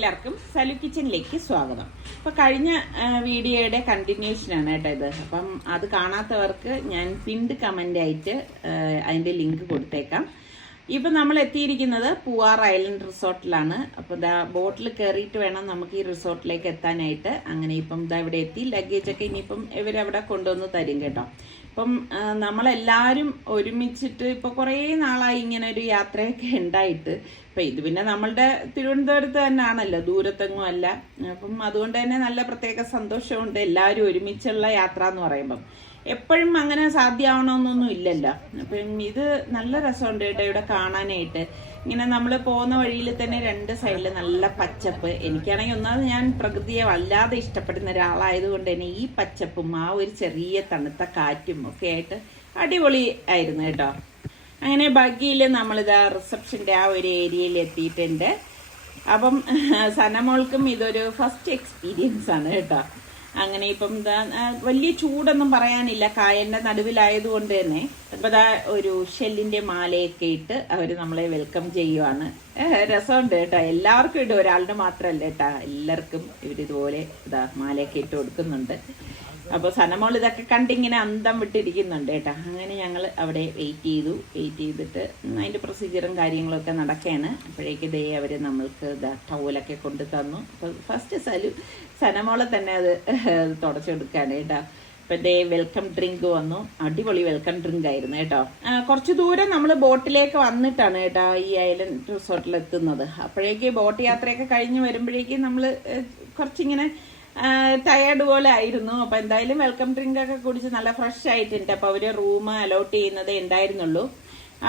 എല്ലാവർക്കും സലു കിച്ചണിലേക്ക് സ്വാഗതം. അപ്പോൾ കഴിഞ്ഞ വീഡിയോയുടെ കണ്ടിന്യൂഷനാണ് കേട്ടോ ഇത്. അപ്പം അത് കാണാത്തവർക്ക് ഞാൻ പിൻഡ് കമൻ്റ് ആയിട്ട് അതിൻ്റെ ലിങ്ക് കൊടുത്തേക്കാം. ഇപ്പം നമ്മൾ എത്തിയിരിക്കുന്നത് പൂവാർ ഐലൻഡ് റിസോർട്ടിലാണ്. അപ്പോൾ ഇതാ ബോട്ടിൽ കയറിയിട്ട് വേണം നമുക്ക് ഈ റിസോർട്ടിലേക്ക് എത്താനായിട്ട്. അങ്ങനെ ഇപ്പം ഇതാ ഇവിടെ എത്തി. ലഗേജൊക്കെ ഇനിയിപ്പം ഇവരവിടെ കൊണ്ടുവന്ന് തരും കേട്ടോ. ഇപ്പം നമ്മളെല്ലാവരും ഒരുമിച്ചിട്ട് ഇപ്പോൾ കുറേ നാളായി ഇങ്ങനെ ഒരു യാത്രയൊക്കെ ഉണ്ടായിട്ട്. ഇപ്പം ഇത് പിന്നെ നമ്മളുടെ തിരുവനന്തപുരത്ത് തന്നെ ആണല്ലോ, ദൂരത്തെങ്ങും അല്ല. അപ്പം അതുകൊണ്ട് തന്നെ നല്ല പ്രത്യേക സന്തോഷമുണ്ട് എല്ലാവരും ഒരുമിച്ചുള്ള യാത്ര എന്ന് പറയുമ്പം. എപ്പോഴും അങ്ങനെ സാധ്യമാവണമെന്നൊന്നും ഇല്ലല്ലോ. അപ്പം ഇത് നല്ല രസമുണ്ട് കേട്ടോ ഇവിടെ കാണാനായിട്ട്. ഇങ്ങനെ നമ്മൾ പോകുന്ന വഴിയിൽ തന്നെ രണ്ട് സൈഡിൽ നല്ല പച്ചപ്പ്. എനിക്കാണെങ്കിൽ ഒന്നാമത് ഞാൻ പ്രകൃതിയെ വല്ലാതെ ഇഷ്ടപ്പെടുന്ന ഒരാളായതുകൊണ്ട് തന്നെ ഈ പച്ചപ്പും ആ ഒരു ചെറിയ തണുത്ത കാറ്റും ഒക്കെ ആയിട്ട് അടിപൊളി ആയിരുന്നു കേട്ടോ. അങ്ങനെ ബഗ്ഗിയിൽ നമ്മളിതാ റിസപ്ഷൻ്റെ ആ ഒരു ഏരിയയിൽ എത്തിയിട്ടുണ്ട്. അപ്പം സനമോൾക്കും ഇതൊരു ഫസ്റ്റ് എക്സ്പീരിയൻസ് ആണ് കേട്ടോ. അങ്ങനെ ഇപ്പം വലിയ ചൂടൊന്നും പറയാനില്ല, കായലിന്റെ നടുവിലായതുകൊണ്ട് തന്നെ. ഇപ്പൊ ഇതാ ഒരു ഷെല്ലിന്റെ മാലയൊക്കെ ഇട്ട് അവര് നമ്മളെ വെൽക്കം ചെയ്യുവാണ്. രസമുണ്ട് കേട്ടോ. എല്ലാവർക്കും ഇടും, ഒരാളുടെ മാത്രമല്ല കേട്ടാ, എല്ലാവർക്കും ഇവരിതുപോലെ ഇതാ മാലയൊക്കെ ഇട്ട് കൊടുക്കുന്നുണ്ട്. അപ്പോൾ സനമോൾ ഇതൊക്കെ കണ്ടിങ്ങനെ അന്തം വിട്ടിരിക്കുന്നുണ്ട് കേട്ടോ. അങ്ങനെ ഞങ്ങൾ അവിടെ വെയിറ്റ് ചെയ്തിട്ട് അതിൻ്റെ പ്രൊസീജിയറും കാര്യങ്ങളൊക്കെ നടക്കുകയാണ്. അപ്പോഴേക്ക് ദേ അവർ നമ്മൾക്ക് ഇതാ ടവലൊക്കെ കൊണ്ടു തന്നു. അപ്പോൾ ഫസ്റ്റ് സനമോളെ തന്നെ അത് തുടച്ചെടുക്കുകയാണ് കേട്ടോ. അപ്പം ദേ വെൽക്കം ഡ്രിങ്ക് വന്നു. അടിപൊളി വെൽക്കം ഡ്രിങ്ക് ആയിരുന്നു കേട്ടോ. കുറച്ച് ദൂരം നമ്മൾ ബോട്ടിലേക്ക് വന്നിട്ടാണ് കേട്ടോ ഈ ഐലൻഡ് റിസോർട്ടിൽ എത്തുന്നത്. അപ്പോഴേക്ക് ബോട്ട് യാത്രയൊക്കെ കഴിഞ്ഞ് വരുമ്പോഴേക്ക് നമ്മൾ കുറച്ചിങ്ങനെ ടയേർഡ് പോലെ ആയിരുന്നു. അപ്പൊ എന്തായാലും വെൽക്കം ഡ്രിങ്ക് ഒക്കെ കുടിച്ച് നല്ല ഫ്രഷ് ആയിട്ടുണ്ട്. അപ്പൊ അവര് റൂം അലോട്ട് ചെയ്യുന്നതേ ഉണ്ടായിരുന്നുള്ളൂ.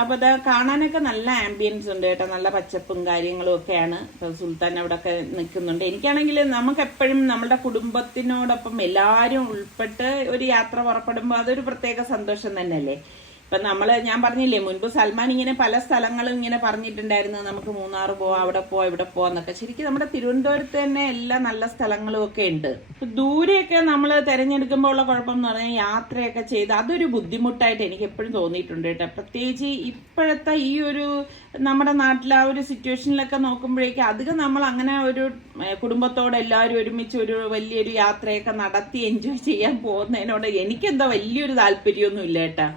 അപ്പൊ അത് കാണാനൊക്കെ നല്ല ആംബിയൻസ് ഉണ്ട് കേട്ടോ, നല്ല പച്ചപ്പും കാര്യങ്ങളും ഒക്കെയാണ്. ഇപ്പൊ സുൽത്താൻ അവിടെ ഒക്കെ നിൽക്കുന്നുണ്ട്. എനിക്കാണെങ്കിൽ നമുക്ക് എപ്പോഴും നമ്മുടെ കുടുംബത്തിനോടൊപ്പം എല്ലാവരും ഉൾപ്പെട്ട് ഒരു യാത്ര പുറപ്പെടുമ്പോൾ അതൊരു പ്രത്യേക സന്തോഷം തന്നെയല്ലേ. ഇപ്പൊ ഞാൻ പറഞ്ഞില്ലേ മുൻപ്, സൽമാൻ ഇങ്ങനെ പല സ്ഥലങ്ങളും ഇങ്ങനെ പറഞ്ഞിട്ടുണ്ടായിരുന്നു, നമുക്ക് മൂന്നാർ പോവാം, അവിടെ പോവാം, ഇവിടെ പോവാന്നൊക്കെ. ശരിക്കും നമ്മുടെ തിരുവനന്തപുരത്ത് തന്നെ എല്ലാ നല്ല സ്ഥലങ്ങളും ഒക്കെ ഉണ്ട്. ദൂരെയൊക്കെ നമ്മൾ തിരഞ്ഞെടുക്കുമ്പോൾ ഉള്ള കുഴപ്പം എന്ന് പറഞ്ഞാൽ യാത്രയൊക്കെ ചെയ്ത് അതൊരു ബുദ്ധിമുട്ടായിട്ട് എനിക്ക് എപ്പോഴും തോന്നിയിട്ടുണ്ട് കേട്ടോ. പ്രത്യേകിച്ച് ഇപ്പോഴത്തെ ഈ ഒരു നമ്മുടെ നാട്ടിലെ ആ ഒരു സിറ്റുവേഷനിലൊക്കെ നോക്കുമ്പോഴേക്കും അധികം നമ്മൾ അങ്ങനെ ഒരു കുടുംബത്തോടെ എല്ലാവരും ഒരുമിച്ച് ഒരു വലിയൊരു യാത്രയൊക്കെ നടത്തി എൻജോയ് ചെയ്യാൻ പോകുന്നതിനോട് എനിക്കെന്താ വലിയൊരു താല്പര്യമൊന്നും ഇല്ല കേട്ടാ.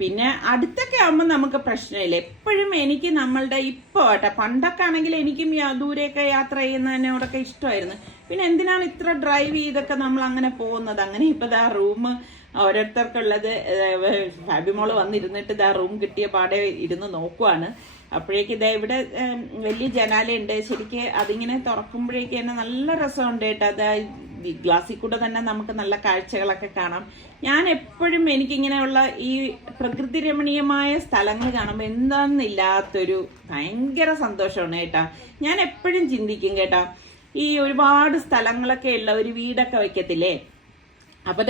പിന്നെ അടുത്തൊക്കെ ആകുമ്പോൾ നമുക്ക് പ്രശ്നമില്ല. എപ്പോഴും എനിക്ക് നമ്മളുടെ ഇപ്പോൾ കേട്ടോ, പണ്ടൊക്കെ ആണെങ്കിൽ എനിക്കും ദൂരെയൊക്കെ യാത്ര ചെയ്യുന്നതിനോടൊക്കെ ഇഷ്ടമായിരുന്നു. പിന്നെ എന്തിനാണ് ഇത്ര ഡ്രൈവ് ചെയ്തൊക്കെ നമ്മൾ അങ്ങനെ പോകുന്നത്. അങ്ങനെ ഇപ്പം ദാ റൂം ഓരോരുത്തർക്കുള്ളത് ഫാബിമോള് വന്നിരുന്നിട്ട് ഇതാ റൂം കിട്ടിയ പാടെ ഇരുന്ന് നോക്കുവാണ്. അപ്പോഴേക്ക് ഇതാ ഇവിടെ വലിയ ജനാലയുണ്ട്. ശരിക്ക് അതിങ്ങനെ തുറക്കുമ്പോഴേക്ക് തന്നെ നല്ല രസമുണ്ട് കേട്ടോ. അത് ഗ്ലാസ്സിൽ കൂടെ തന്നെ നമുക്ക് നല്ല കാഴ്ചകളൊക്കെ കാണാം. ഞാൻ എപ്പോഴും എനിക്കിങ്ങനെയുള്ള ഈ പ്രകൃതി രമണീയമായ സ്ഥലങ്ങൾ കാണുമ്പോൾ എന്താണെന്നില്ലാത്തൊരു ഭയങ്കര സന്തോഷമാണ് കേട്ടോ. ഞാൻ എപ്പോഴും ചിന്തിക്കും കേട്ടോ, ഈ ഒരുപാട് സ്ഥലങ്ങളൊക്കെ ഉള്ള ഒരു വീടൊക്കെ വെക്കത്തില്ലേ. അപ്പൊ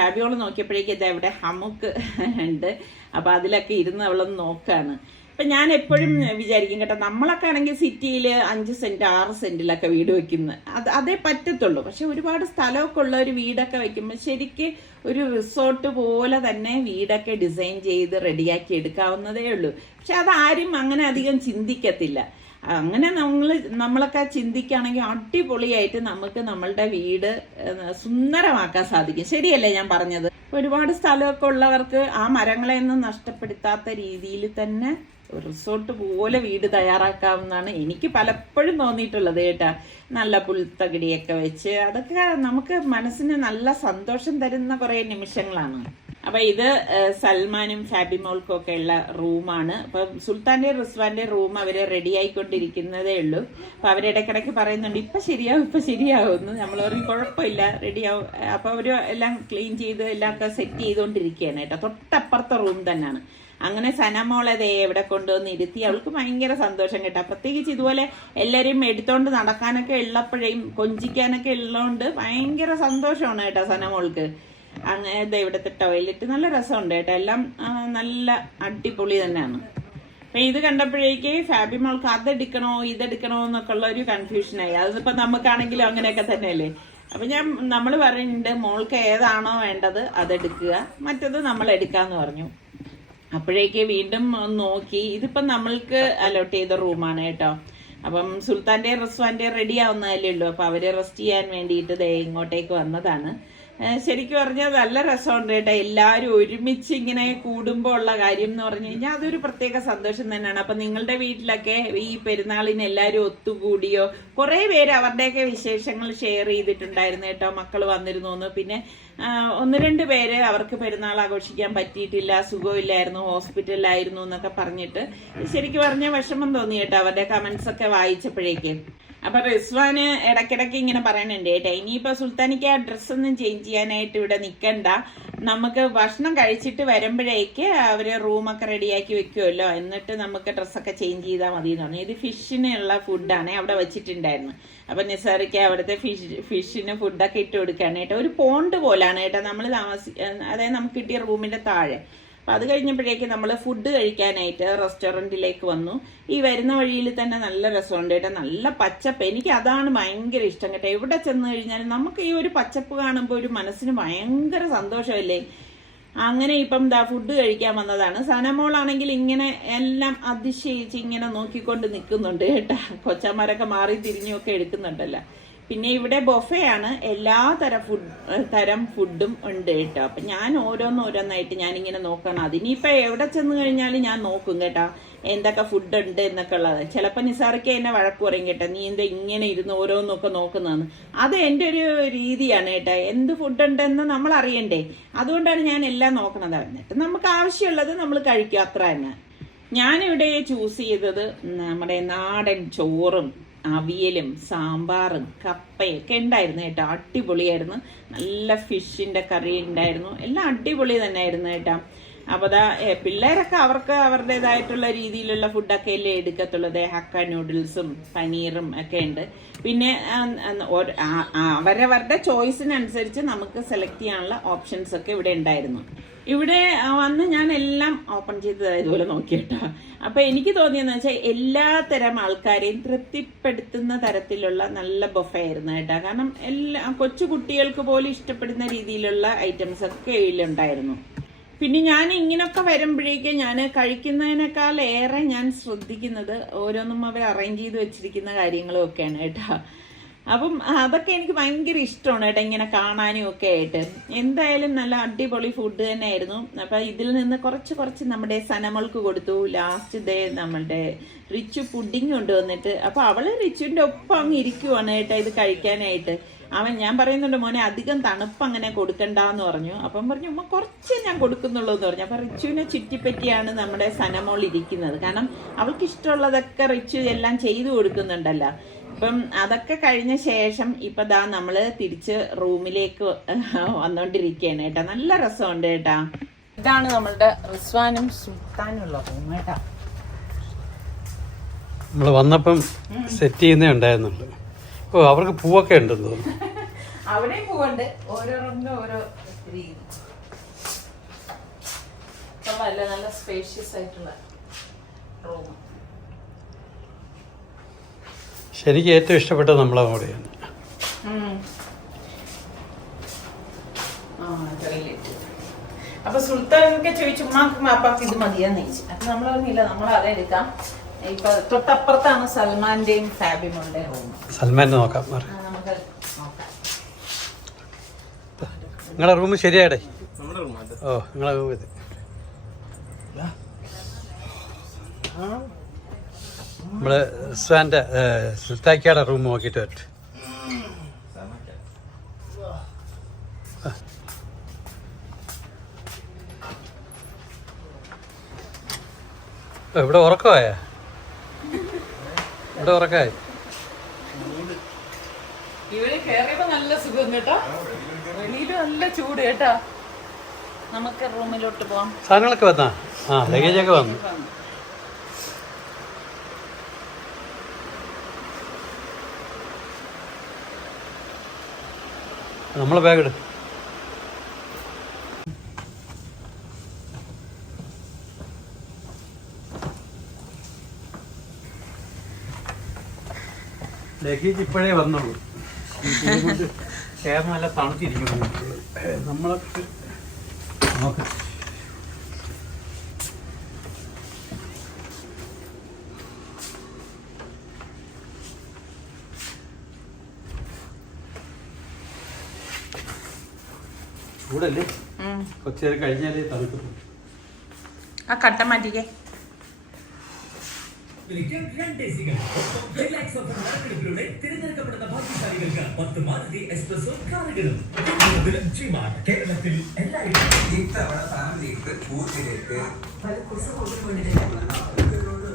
ഫാബിയോള് നോക്കിയപ്പോഴേക്കും ഇതാ ഇവിടെ ഹമുക്ക് ഉണ്ട്. അപ്പൊ അതിലൊക്കെ ഇരുന്ന് അവളൊന്ന് നോക്കാണ്. അപ്പൊ ഞാൻ എപ്പോഴും വിചാരിക്കും കേട്ടോ, നമ്മളൊക്കെ ആണെങ്കിൽ സിറ്റിയിൽ 5 സെന്റ് 6 സെന്റിലൊക്കെ വീട് വെക്കുന്നത് അതേ പറ്റത്തുള്ളൂ. പക്ഷെ ഒരുപാട് സ്ഥലമൊക്കെ ഉള്ള ഒരു വീടൊക്കെ വെക്കുമ്പോൾ ശരിക്ക് ഒരു റിസോർട്ട് പോലെ തന്നെ വീടൊക്കെ ഡിസൈൻ ചെയ്ത് റെഡിയാക്കി എടുക്കാവുന്നതേ ഉള്ളൂ. പക്ഷെ അതാരും അങ്ങനെ അധികം ചിന്തിക്കത്തില്ല. അങ്ങനെ നമ്മളൊക്കെ ചിന്തിക്കുകയാണെങ്കിൽ അടിപൊളിയായിട്ട് നമുക്ക് നമ്മളുടെ വീട് സുന്ദരമാക്കാൻ സാധിക്കും. ശരിയല്ലേ ഞാൻ പറഞ്ഞത്? ഒരുപാട് സ്ഥലമൊക്കെ ഉള്ളവർക്ക് ആ മരങ്ങളെയൊന്നും നഷ്ടപ്പെടുത്താത്ത രീതിയിൽ തന്നെ റിസോർട്ട് പോലെ വീട് തയ്യാറാക്കാവുന്നതാണ് എനിക്ക് പലപ്പോഴും തോന്നിയിട്ടുള്ളത് കേട്ടാ. നല്ല പുൽത്തകിടിയൊക്കെ വെച്ച് അതൊക്കെ നമുക്ക് മനസ്സിന് നല്ല സന്തോഷം തരുന്ന കുറെ നിമിഷങ്ങളാണ്. അപ്പൊ ഇത് സൽമാനും ഫാബിമോൾക്കും ഒക്കെ ഉള്ള റൂമാണ്. അപ്പൊ സുൽത്താന്റെ റിസ്വാന്റെ റൂം അവര് റെഡി ആയിക്കൊണ്ടിരിക്കുന്നതേ ഉള്ളൂ. അപ്പൊ അവരിടയ്ക്കിടയ്ക്ക് പറയുന്നുണ്ട് ഇപ്പൊ ശരിയാവുന്നു. നമ്മൾ പറയും കുഴപ്പമില്ല, റെഡിയാവും. അപ്പൊ അവര് എല്ലാം ക്ലീൻ ചെയ്ത് എല്ലാം ഒക്കെ സെറ്റ് ചെയ്തുകൊണ്ടിരിക്കുകയാണ് കേട്ടോ. തൊട്ടപ്പുറത്തെ റൂം തന്നെയാണ്. അങ്ങനെ സനമോളെ എവിടെ കൊണ്ടുവന്ന് ഇരുത്തി. അവൾക്ക് ഭയങ്കര സന്തോഷം കേട്ടോ. പ്രത്യേകിച്ച് ഇതുപോലെ എല്ലാവരും എടുത്തോണ്ട് നടക്കാനൊക്കെ ഉള്ളപ്പോഴേയും കൊഞ്ചിക്കാനൊക്കെ ഉള്ളതുകൊണ്ട് ഭയങ്കര സന്തോഷമാണ് കേട്ടോ സനമോൾക്ക്. അങ്ങനെ ഇവിടുത്തെ ടോയ്ലറ്റ് നല്ല രസമുണ്ട് കേട്ടോ. എല്ലാം നല്ല അടിപൊളി തന്നെയാണ്. അപ്പൊ ഇത് കണ്ടപ്പോഴേക്ക് ഫാബിമോൾക്ക് അതെടുക്കണോ ഇതെടുക്കണോ എന്നൊക്കെ ഉള്ള ഒരു കൺഫ്യൂഷനായി. അതിപ്പോ നമുക്കാണെങ്കിലും അങ്ങനെയൊക്കെ തന്നെയല്ലേ. അപ്പൊ നമ്മൾ പറയുന്നുണ്ട് മോൾക്ക് ഏതാണോ വേണ്ടത് അതെടുക്കുക, മറ്റത് നമ്മൾ എടുക്കാന്ന് പറഞ്ഞു. അപ്പോഴേക്ക് വീണ്ടും നോക്കി. ഇതിപ്പോ നമ്മൾക്ക് അലോട്ട് ചെയ്ത റൂമാണ് കേട്ടോ. അപ്പം സുൽത്താൻ്റെ റിസ്വാൻ്റെ റെഡി ആവുന്നതല്ലേ ഉള്ളൂ. അപ്പോൾ അവർ റെസ്റ്റ് ചെയ്യാൻ വേണ്ടിയിട്ട് ദേ ഇങ്ങോട്ടേക്ക് വന്നതാണ്. ശരിക്കും പറഞ്ഞാൽ നല്ല രസമുണ്ട് കേട്ടോ. എല്ലാവരും ഒരുമിച്ച് ഇങ്ങനെ കൂടുമ്പോൾ ഉള്ള കാര്യം എന്ന് പറഞ്ഞു കഴിഞ്ഞാൽ അതൊരു പ്രത്യേക സന്തോഷം തന്നെയാണ്. അപ്പം നിങ്ങളുടെ വീട്ടിലൊക്കെ ഈ പെരുന്നാളിന് എല്ലാവരും ഒത്തുകൂടിയോ? കുറേ പേര് അവരുടെയൊക്കെ വിശേഷങ്ങൾ ഷെയർ ചെയ്തിട്ടുണ്ടായിരുന്നു കേട്ടോ. മക്കൾ വന്നിരുന്നു എന്ന്. പിന്നെ 1-2 പേര് അവർക്ക് പെരുന്നാൾ ആഘോഷിക്കാൻ പറ്റിയിട്ടില്ല, സുഖമില്ലായിരുന്നു, ഹോസ്പിറ്റലിലായിരുന്നു എന്നൊക്കെ പറഞ്ഞിട്ട് ശരിക്കും പറഞ്ഞാൽ വിഷമം തോന്നി കേട്ടോ അവരുടെ കമന്റ്സ് ഒക്കെ വായിച്ചപ്പോഴേക്ക്. അപ്പൊ റിസ്വാന് ഇടയ്ക്കിടയ്ക്ക് ഇങ്ങനെ പറയണുണ്ട് കേട്ടോ, ഇനിയിപ്പോ സുൽത്താനിക്ക് ആ ഡ്രസ്സൊന്നും ചേഞ്ച് ചെയ്യാനായിട്ട് ഇവിടെ നിൽക്കണ്ട, നമുക്ക് ഭക്ഷണം കഴിച്ചിട്ട് വരുമ്പോഴേക്ക് അവര് റൂമൊക്കെ റെഡിയാക്കി വെക്കുമല്ലോ, എന്നിട്ട് നമുക്ക് ഡ്രസ്സൊക്കെ ചേഞ്ച് ചെയ്താൽ മതി എന്ന് പറഞ്ഞു. ഇത് ഫിഷിനുള്ള ഫുഡാണ് അവിടെ വെച്ചിട്ടുണ്ടായിരുന്നു. അപ്പൊ നിസാറിക്ക് അവിടുത്തെ ഫിഷിന് ഫുഡൊക്കെ ഇട്ട് കൊടുക്കുകയാണ് കേട്ടോ. ഒരു പോണ്ട് പോലാണ് കേട്ടോ നമ്മൾ അതായത് നമുക്ക് കിട്ടിയ റൂമിന്റെ താഴെ. അപ്പൊ അത് കഴിഞ്ഞപ്പോഴേക്ക് നമ്മൾ ഫുഡ് കഴിക്കാനായിട്ട് റെസ്റ്റോറൻറ്റിലേക്ക് വന്നു. ഈ വരുന്ന വഴിയിൽ തന്നെ നല്ല രസമുണ്ട് കേട്ടോ, നല്ല പച്ചപ്പ്. എനിക്ക് അതാണ് ഭയങ്കര ഇഷ്ടം കേട്ടോ. എവിടെ ചെന്ന് കഴിഞ്ഞാലും നമുക്ക് ഈ ഒരു പച്ചപ്പ് കാണുമ്പോൾ ഒരു മനസ്സിന് ഭയങ്കര സന്തോഷമല്ലേ. അങ്ങനെ ഇപ്പം ഫുഡ് കഴിക്കാൻ വന്നതാണ്. സനമോളാണെങ്കിൽ ഇങ്ങനെ എല്ലാം അതിശയിച്ച് ഇങ്ങനെ നോക്കിക്കൊണ്ട് നിൽക്കുന്നുണ്ട് കേട്ടോ. കൊച്ചന്മാരൊക്കെ മാറി തിരിഞ്ഞൊക്കെ എടുക്കുന്നുണ്ടല്ലോ. പിന്നെ ഇവിടെ ബൊഫയാണ്, എല്ലാ തരം ഫുഡും ഉണ്ട് കേട്ടോ. അപ്പൊ ഞാൻ ഓരോന്നായിട്ട് ഞാനിങ്ങനെ നോക്കണം. അതിനിപ്പോ എവിടെ ചെന്ന് കഴിഞ്ഞാലും ഞാൻ നോക്കും കേട്ടോ എന്തൊക്കെ ഫുഡ് ഉണ്ട് എന്നൊക്കെ ഉള്ളത്. ചിലപ്പോൾ നിസാറയ്ക്ക് എന്നെ വഴക്ക് പറയും കേട്ടോ, നീ എന്താ ഇങ്ങനെ ഇരുന്ന് ഓരോന്നൊക്കെ നോക്കുന്നതെന്ന്. അത് എൻ്റെ ഒരു രീതിയാണ് കേട്ടോ. എന്ത് ഫുഡ് ഉണ്ടെന്ന് നമ്മൾ അറിയണ്ടേ, അതുകൊണ്ടാണ് ഞാൻ എല്ലാം നോക്കണത്. എന്നിട്ട് നമുക്ക് ആവശ്യമുള്ളത് നമ്മൾ കഴിക്കും, അത്ര തന്നെ. ഞാനിവിടെ ചൂസ് ചെയ്തത് നമ്മുടെ നാടൻ ചോറും അവിയലും സാമ്പാറും കപ്പയൊക്കെ ഉണ്ടായിരുന്നു കേട്ടോ. അടിപൊളിയായിരുന്നു. നല്ല ഫിഷിന്റെ കറി ഉണ്ടായിരുന്നു. എല്ലാം അടിപൊളി തന്നെ ആയിരുന്നു കേട്ടോ. അപ്പൊ പിള്ളേരൊക്കെ അവർക്ക് അവരുടേതായിട്ടുള്ള രീതിയിലുള്ള ഫുഡൊക്കെ അല്ലേ എടുക്കത്തുള്ളത്. ഹക്ക നൂഡിൽസും പനീറും ഒക്കെ ഉണ്ട്. പിന്നെ അവരവരുടെ ചോയ്സിനനുസരിച്ച് നമുക്ക് സെലക്ട് ചെയ്യാനുള്ള ഓപ്ഷൻസ് ഒക്കെ ഇവിടെ ഉണ്ടായിരുന്നു. ഇവിടെ വന്ന് ഞാൻ എല്ലാം ഓപ്പൺ ചെയ്ത് ഇതുപോലെ നോക്കിയിട്ടോ. അപ്പൊ എനിക്ക് തോന്നിയെന്ന് വെച്ചാൽ എല്ലാ തരം ആൾക്കാരെയും തൃപ്തിപ്പെടുത്തുന്ന തരത്തിലുള്ള നല്ല ബൊഫേ ആയിരുന്നു കേട്ടോ. കാരണം കൊച്ചു കുട്ടികൾക്ക് പോലും ഇഷ്ടപ്പെടുന്ന രീതിയിലുള്ള ഐറ്റംസ് ഒക്കെ ഇതിലുണ്ടായിരുന്നു. പിന്നെ ഞാൻ ഇങ്ങനൊക്കെ വരുമ്പോഴേക്കും ഞാൻ കഴിക്കുന്നതിനേക്കാൾ ഏറെ ഞാൻ ശ്രദ്ധിക്കുന്നത് ഓരോന്നും അവർ അറേഞ്ച് ചെയ്ത് വെച്ചിരിക്കുന്ന കാര്യങ്ങളും ഒക്കെയാണ് കേട്ടോ. അപ്പം അതൊക്കെ എനിക്ക് ഭയങ്കര ഇഷ്ടമാണ് കേട്ടോ, ഇങ്ങനെ കാണാനും ഒക്കെ ആയിട്ട്. എന്തായാലും നല്ല അടിപൊളി ഫുഡ് തന്നെ ആയിരുന്നു. അപ്പൊ ഇതിൽ നിന്ന് കുറച്ച് നമ്മുടെ സനമൾക്ക് കൊടുത്തു. ലാസ്റ്റ് ഡേ നമ്മളുടെ റിച്ചു പുഡിങ് കൊണ്ടുവന്നിട്ട്, അപ്പൊ അവള് റിച്ചുവിന്റെ ഒപ്പം അങ്ങ് ഇരിക്കുവാണ് കേട്ടോ ഇത് കഴിക്കാനായിട്ട്. ഞാൻ പറയുന്നുണ്ട്, മോനെ അധികം തണുപ്പ് അങ്ങനെ കൊടുക്കണ്ടെന്ന് പറഞ്ഞു. അപ്പം പറഞ്ഞു ഉമ്മ കുറച്ചേ ഞാൻ കൊടുക്കുന്നുള്ളൂ എന്ന് പറഞ്ഞു. അപ്പൊ റിച്ചുവിനെ ചുറ്റിപ്പറ്റിയാണ് നമ്മുടെ സനമോൾ ഇരിക്കുന്നത്. കാരണം അവൾക്ക് ഇഷ്ടമുള്ളതൊക്കെ റിച്ചു എല്ലാം ചെയ്തു കൊടുക്കുന്നുണ്ടല്ലോ. അപ്പം അതൊക്കെ കഴിഞ്ഞ ശേഷം ഇപ്പൊ നമ്മള് തിരിച്ച് റൂമിലേക്ക് വന്നോണ്ടിരിക്കുകയാണ് കേട്ടാ. നല്ല രസമുണ്ട് കേട്ടാ. ഇതാണ് നമ്മളുടെ റിസ്വാനും സുൽത്താനും ഉള്ള റൂം കേട്ടാ. നമ്മള് വന്നപ്പം സെറ്റ് ചെയ്യുന്നേ ഉണ്ടായിരുന്നുള്ളൂ. ഓ, അവർക്ക് പൂവൊക്കെ ഉണ്ടെന്ന് തോന്നുന്നു. അവിടെയും പൂവുണ്ട്, ഓരോ റൂമിലും ഓരോ രീതി. നല്ല സ്പേഷ്യസ് ആയിട്ടുള്ള റൂം. ശരിക്കും ഏറ്റവും ഇഷ്ടപ്പെട്ടത് നമ്മളെ കൂടെയാണ്. അപ്പൊ സുൽത്താനൊക്കെ ചോദിച്ചു ഉമ്മാക്കും വാപ്പാക്കും ഇത് മതിയാന്ന് ചോദിച്ചു. അപ്പൊ നമ്മൾ പറഞ്ഞില്ല, നമ്മൾ അതെടുക്കാം. ഇപ്പൊ തൊട്ടപ്പുറത്താണ് സൽമാന്റെയും ഫാബിമോളുടെ റൂം. സൽമാന്റെ നോക്കാം, നമുക്ക് നോക്കാം. നിങ്ങളെ റൂം ശരിയാടേ? ഓ, നിങ്ങളെ റൂം ഇത്. നമ്മള് റിസ്വാന്റെ സുൽത്താക്കിയുടെ റൂം നോക്കിയിട്ട് വരട്ടെ. ഇവിടെ ഉറക്കമായാ? ഇവിടെ ഉറക്കമായി. ഇവിടെ കേറിയപ്പോ നല്ല സുഖം കേട്ടോ. വെളിയില് നല്ല ചൂട് കേട്ടാ. നമുക്ക് റൂമിലോട്ട് പോവാം. സാധനങ്ങളൊക്കെ വന്നാ? ആ, ലഗേജൊക്കെ വന്നു. നമ്മളെ ബാഗ് എടുക്കും. ലഗേജ് ഇപ്പോഴേ വന്നുള്ളൂ. ചേർന്ന് നല്ല തണുത്തിരിക്കുന്നു. നമ്മളൊക്കെ നോക്ക്. ചൂടല്ലേ, കുറച്ച് നേരം കഴിഞ്ഞാലേ തണുക്കും. ആ കട്ട മാറ്റിക്കേ. തിരഞ്ഞെടുക്കപ്പെടുന്ന ഭാഗ്യശാലികൾക്ക് 10 മാരുതി എക്സ്പ്രസോ കാറുകളും കേരളത്തിൽ എല്ലായിടത്തും ഇത്തവണ ഫാമിലിക്ക് ഊട്ടിലേക്ക്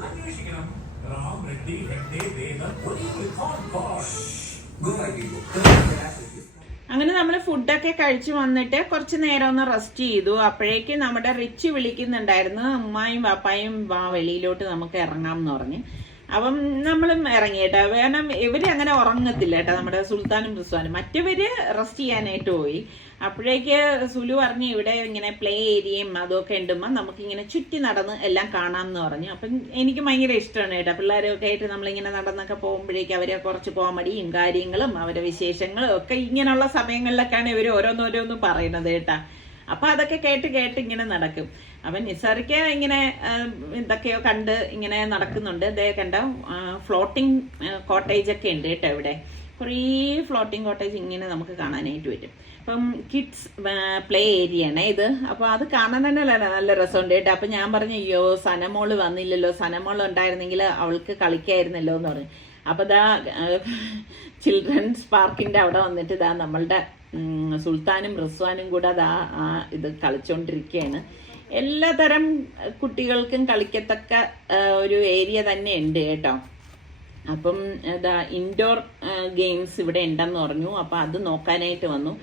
അന്വേഷിക്കണം. റാം റെഡ്ഡി ഹെഗ്ഡെ വേദം അങ്ങനെ നമ്മൾ ഫുഡൊക്കെ കഴിച്ചു വന്നിട്ട് കുറച്ച് നേരം ഒന്ന് റെസ്റ്റ് ചെയ്തു. അപ്പോഴേക്ക് നമ്മുടെ റിച്ച് വിളിക്കുന്നുണ്ടായിരുന്നു, ഉമ്മായും പാപ്പായും വാ വെളിയിലോട്ട് നമുക്ക് ഇറങ്ങാം എന്ന് പറഞ്ഞ്. അപ്പം നമ്മളും ഇറങ്ങി കേട്ടോ. കാരണം ഇവര് അങ്ങനെ ഉറങ്ങത്തില്ല കേട്ടോ, നമ്മുടെ സുൽത്താനും റിസ്വാനും. മറ്റവര് റെസ്റ്റ് ചെയ്യാനായിട്ട് പോയി. അപ്പോഴേക്ക് സുലു പറഞ്ഞു ഇവിടെ ഇങ്ങനെ പ്ലേ ഏരിയയും അതൊക്കെ ഉണ്ടുമ്പോൾ നമുക്കിങ്ങനെ ചുറ്റി നടന്ന് എല്ലാം കാണാമെന്ന് പറഞ്ഞു. അപ്പം എനിക്ക് ഭയങ്കര ഇഷ്ടമാണ് കേട്ടോ. പിള്ളേരൊക്കെ ആയിട്ട് നമ്മളിങ്ങനെ നടന്നൊക്കെ പോകുമ്പോഴേക്കും അവരെ കുറച്ച് കോമഡിയും കാര്യങ്ങളും അവരെ വിശേഷങ്ങളും ഒക്കെ ഇങ്ങനെയുള്ള സമയങ്ങളിലൊക്കെയാണ് ഇവർ ഓരോന്നോരോന്നും പറയുന്നത് കേട്ടാ. അപ്പൊ അതൊക്കെ കേട്ട് ഇങ്ങനെ നടക്കും. അപ്പൊ നിസാറിക്ക് ഇങ്ങനെ എന്തൊക്കെയോ കണ്ട് ഇങ്ങനെ നടക്കുന്നുണ്ട്. ഇതേ കണ്ട ഫ്ലോട്ടിംഗ് കോട്ടേജ് ഒക്കെ ഉണ്ട് കേട്ടോ. ഇവിടെ കുറേ ഫ്ലോട്ടിംഗ് കോട്ടേജ് ഇങ്ങനെ നമുക്ക് കാണാനായിട്ട് പറ്റും. അപ്പം കിഡ്സ് പ്ലേ ഏരിയ ആണ് ഇത്. അപ്പൊ അത് കാണാൻ തന്നെ നല്ല രസമുണ്ട് കേട്ടോ. അപ്പൊ ഞാൻ പറഞ്ഞു അയ്യോ സനമോള് വന്നില്ലല്ലോ, സനമോള് ഉണ്ടായിരുന്നെങ്കിൽ അവൾക്ക് കളിക്കായിരുന്നല്ലോ എന്ന് പറഞ്ഞു. അപ്പൊ ഇതാ ചിൽഡ്രൻസ് പാർക്കിന്റെ അവിടെ വന്നിട്ട് ഇതാ നമ്മളുടെ സുൽത്താനും റിസ്വാനും കൂടെ അതാ ഇത് കളിച്ചോണ്ടിരിക്കുകയാണ്. എല്ലാതരം കുട്ടികൾക്കും കളിക്കത്തക്ക ഒരു ഏരിയ തന്നെ ഉണ്ട് കേട്ടോ. അപ്പം എന്താ ഇൻഡോർ ഗെയിംസ് ഇവിടെ ഉണ്ടെന്ന് പറഞ്ഞു. അപ്പം അത് നോക്കാനായിട്ട് വന്നു.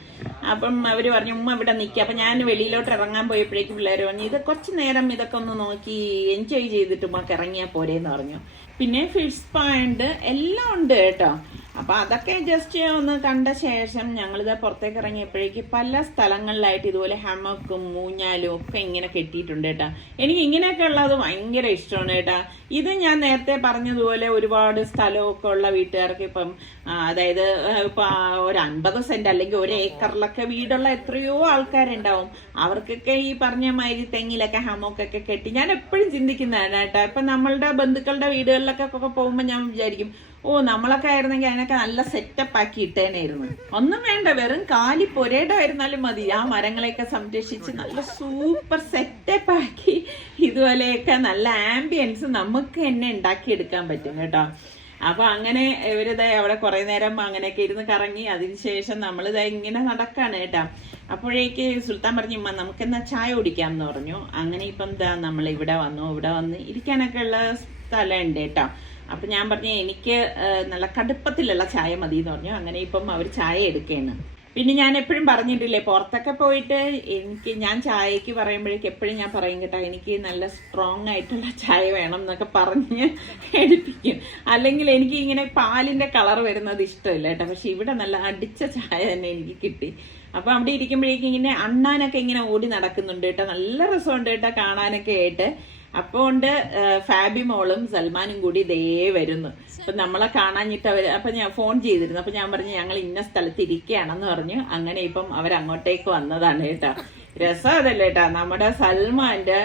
അപ്പം അവർ പറഞ്ഞു ഉമ്മ ഇവിടെ നിൽക്കുക. അപ്പം ഞാൻ വെളിയിലോട്ട് ഇറങ്ങാൻ പോയപ്പോഴേക്കും പിള്ളേർ പറഞ്ഞു ഇത് കുറച്ച് നേരം ഇതൊക്കെ ഒന്ന് നോക്കി എൻജോയ് ചെയ്തിട്ട് ഉമ്മക്ക് ഇറങ്ങിയാൽ പോരേന്ന് പറഞ്ഞു. പിന്നെ ഫിഷ് പോയിന്റ് എല്ലാം ഉണ്ട് കേട്ടോ. അപ്പൊ അതൊക്കെ ജസ്റ്റ് ഒന്ന് കണ്ട ശേഷം ഞങ്ങളിത് പുറത്തേക്ക് ഇറങ്ങിയപ്പോഴേക്ക് പല സ്ഥലങ്ങളിലായിട്ട് ഇതുപോലെ ഹമക്കും ഊഞ്ഞാലും ഒക്കെ ഇങ്ങനെ കെട്ടിയിട്ടുണ്ട് കേട്ടാ. എനിക്ക് ഇങ്ങനെയൊക്കെ ഉള്ളത് ഭയങ്കര ഇഷ്ടമാണ് കേട്ടാ. ഇത് ഞാൻ നേരത്തെ പറഞ്ഞതുപോലെ ഒരുപാട് സ്ഥലമൊക്കെ ഉള്ള വീട്ടുകാർക്ക് ഇപ്പം അതായത് ഇപ്പൊ ഒരു 50 സെന്റ് അല്ലെങ്കിൽ 1 ഏക്കറിലൊക്കെ വീടുള്ള എത്രയോ ആൾക്കാരുണ്ടാവും. അവർക്കൊക്കെ ഈ പറഞ്ഞ മാതിരി തെങ്ങിലൊക്കെ ഹമക്കൊക്കെ കെട്ടി ഞാൻ എപ്പോഴും ചിന്തിക്കുന്നതാണ് കേട്ടാ. ഇപ്പൊ നമ്മളുടെ ബന്ധുക്കളുടെ വീടുകളിലൊക്കെ പോകുമ്പോൾ ഞാൻ വിചാരിക്കും നമ്മളൊക്കെ ആയിരുന്നെങ്കിൽ അതിനൊക്കെ നല്ല സെറ്റപ്പ് ആക്കി ഇട്ടേനായിരുന്നു. ഒന്നും വേണ്ട, വെറും കാലി പൊരേടായിരുന്നാലും മതി. ആ മരങ്ങളെയൊക്കെ സംരക്ഷിച്ച് നല്ല സൂപ്പർ സെറ്റപ്പ് ആക്കി ഇതുപോലെയൊക്കെ നല്ല ആംബിയൻസ് നമുക്ക് തന്നെ ഉണ്ടാക്കിയെടുക്കാൻ പറ്റും കേട്ടോ. അപ്പൊ അങ്ങനെ ഇവരിത് അവിടെ കുറെ നേരം അങ്ങനെയൊക്കെ ഇരുന്ന് കറങ്ങി അതിനുശേഷം നമ്മളിത് ഇങ്ങനെ നടക്കാണ് കേട്ടോ. അപ്പോഴേക്ക് സുൽത്താൻ പറഞ്ഞു നമുക്കെന്നാ ചായ കുടിക്കാം എന്ന് പറഞ്ഞു. അങ്ങനെ ഇപ്പം എന്താ നമ്മൾ ഇവിടെ വന്ന് ഇരിക്കാനൊക്കെ ഉള്ള സ്ഥലമുണ്ട് കേട്ടോ. അപ്പൊ ഞാൻ പറഞ്ഞു എനിക്ക് നല്ല കടുപ്പത്തിലുള്ള ചായ മതി എന്ന് പറഞ്ഞു. അങ്ങനെ ഇപ്പം അവർ ചായ എടുക്കുകയാണ്. പിന്നെ ഞാൻ എപ്പോഴും പറഞ്ഞിട്ടില്ലേ പുറത്തൊക്കെ പോയിട്ട് ഞാൻ ചായക്ക് പറയുമ്പോഴേക്ക് എപ്പോഴും ഞാൻ പറയും കേട്ടോ എനിക്ക് നല്ല സ്ട്രോങ് ആയിട്ടുള്ള ചായ വേണം എന്നൊക്കെ പറഞ്ഞ് എടുപ്പിക്കും. അല്ലെങ്കിൽ എനിക്ക് ഇങ്ങനെ പാലിന്റെ കളർ വരുന്നത് ഇഷ്ടമില്ല കേട്ടോ. പക്ഷെ ഇവിടെ നല്ല അടിച്ച ചായ തന്നെ എനിക്ക് കിട്ടി. അപ്പൊ അവിടെ ഇരിക്കുമ്പോഴേക്കും ഇങ്ങനെ അണ്ണാനൊക്കെ ഇങ്ങനെ ഓടി നടക്കുന്നുണ്ട് കേട്ടോ. നല്ല രസമുണ്ട് കേട്ടോ കാണാനൊക്കെ ആയിട്ട്. അപ്പോണ്ട് ഫാബി മോളും സൽമാനും കൂടി ഇതേ വരുന്നു. അപ്പൊ നമ്മളെ കാണാഞ്ഞിട്ട് അപ്പൊ ഞാൻ ഫോൺ ചെയ്തിരുന്നു. അപ്പൊ ഞാൻ പറഞ്ഞു ഞങ്ങൾ ഇന്ന സ്ഥലത്ത് ഇരിക്കുകയാണെന്ന് പറഞ്ഞു. അങ്ങനെ ഇപ്പം അവരങ്ങോട്ടേക്ക് വന്നതാണ് കേട്ടോ. രസം അതല്ലേ കേട്ടാ. നമ്മുടെ സൽമാന്റെ